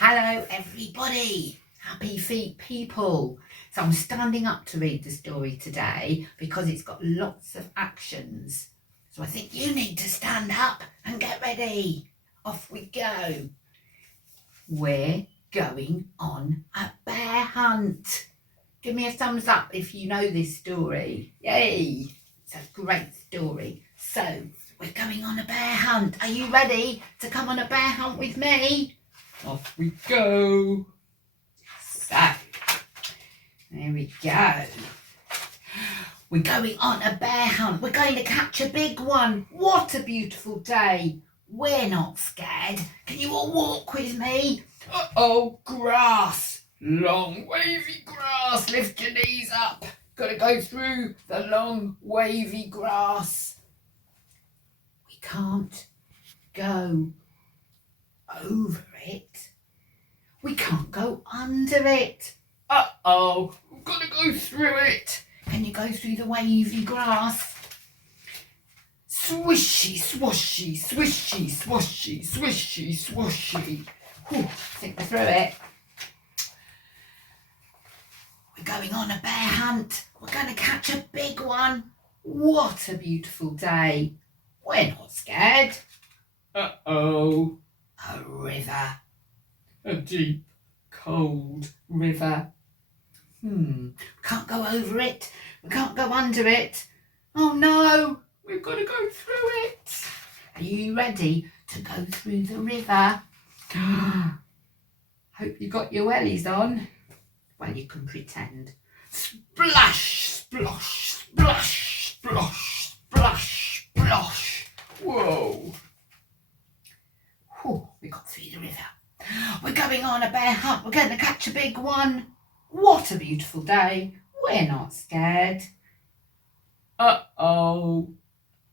Hello everybody, happy feet people. So I'm standing up to read the story today because it's got lots of actions. So I think you need to stand up and get ready. Off we go. We're going on a bear hunt. Give me a thumbs up if you know this story. Yay! It's a great story. So we're going on a bear hunt. Are you ready to come on a bear hunt with me? Off we go. So, there we go. We're going on a bear hunt. We're going to catch a big one. What a beautiful day. We're not scared. Can you all walk with me? Uh-oh, grass. Long wavy grass. Lift your knees up. Got to go through the long wavy grass. We can't go over it. We can't go under it. Uh-oh, we've got to go through it. Can you go through the wavy grass? Swishy, swashy, swishy, swashy, swishy, swashy. Whew, I think we're through it. We're going on a bear hunt. We're going to catch a big one. What a beautiful day. We're not scared. Uh-oh. A river. A deep, cold river. We can't go over it. We can't go under it. Oh no, we've got to go through it. Are you ready to go through the river? Hope you got your wellies on. Well, you can pretend. Splash, splosh, splash, splosh, splash, splosh. Whoa. Whew, we got through the river. We're going on a bear hunt. We're going to catch a big one. What a beautiful day. We're not scared. Uh-oh.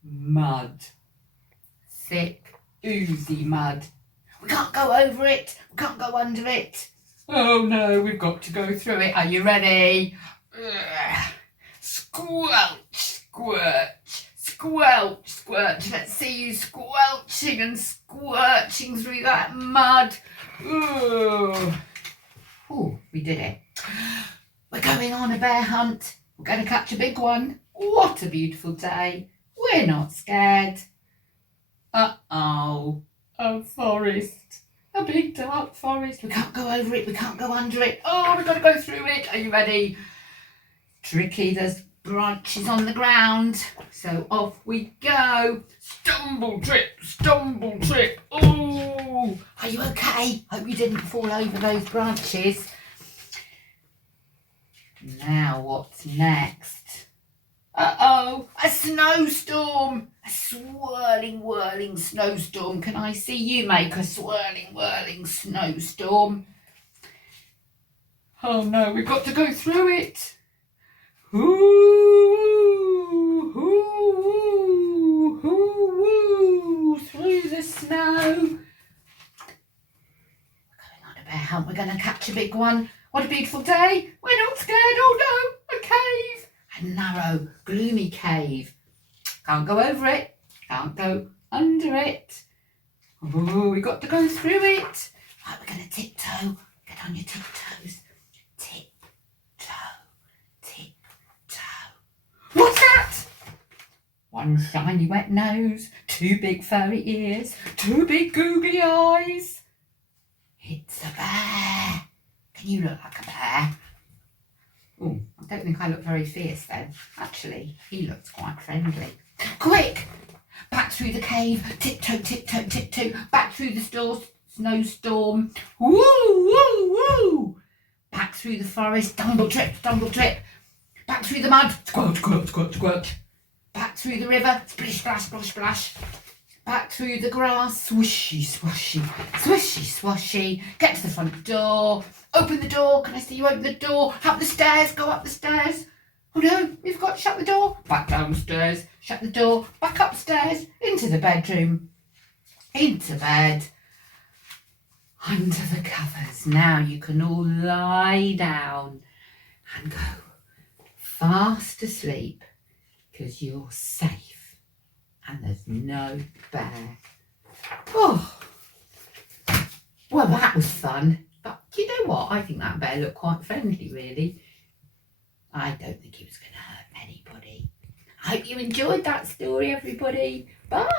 Mud. Thick, oozy mud. We can't go over it. We can't go under it. Oh no, we've got to go through it. Are you ready? Squelch, squirch. Squelch, squirch. Let's see you squelching and squirching through that mud. Ooh, we did it. We're going on a bear hunt. We're going to catch a big one. What a beautiful day. We're not scared. Uh-oh, a forest. A big dark forest. We can't go over it. We can't go under it. Oh, we've got to go through it. Are you ready? Tricky, there's branches on the ground. So off we go. Stumble trip, stumble trip. Oh, are you okay? Hope you didn't fall over those branches. Now what's next? Uh-oh, a snowstorm. A swirling, whirling snowstorm. Can I see you make a swirling, whirling snowstorm? Oh no, we've got to go through it. Hoo, hoo, hoo, through the snow. We're going on a bear hunt. We're going to catch a big one. What a beautiful day. We're not scared. Oh no, a cave. A narrow, gloomy cave. Can't go over it. Can't go under it. Oh, we've got to go through it. Right, we're going to tiptoe. Get on your tiptoes. What's that? One shiny wet nose, two big furry ears, two big googly eyes. It's a bear. Can you look like a bear? Oh, I don't think I look very fierce then. Actually, he looks quite friendly. Quick! Back through the cave. Tiptoe, tiptoe, tiptoe. Back through the snowstorm. Woo, woo, woo! Back through the forest. Stumble trip, stumble trip. Back through the mud, squelch, squelch, squelch, squelch. Back through the river, splish, splash, splash, splash. Back through the grass, swishy, swashy, swishy, swashy. Get to the front door, open the door. Can I see you open the door? Up the stairs, go up the stairs. Oh no, we've got to shut the door. Back downstairs, shut the door, back upstairs, into the bedroom, into bed, under the covers. Now you can all lie down and go fast asleep because you're safe and there's no bear. Oh, Well, that was fun. But you know what? I think that bear looked quite friendly, really. I don't think he was going to hurt anybody. I hope you enjoyed that story, everybody. Bye.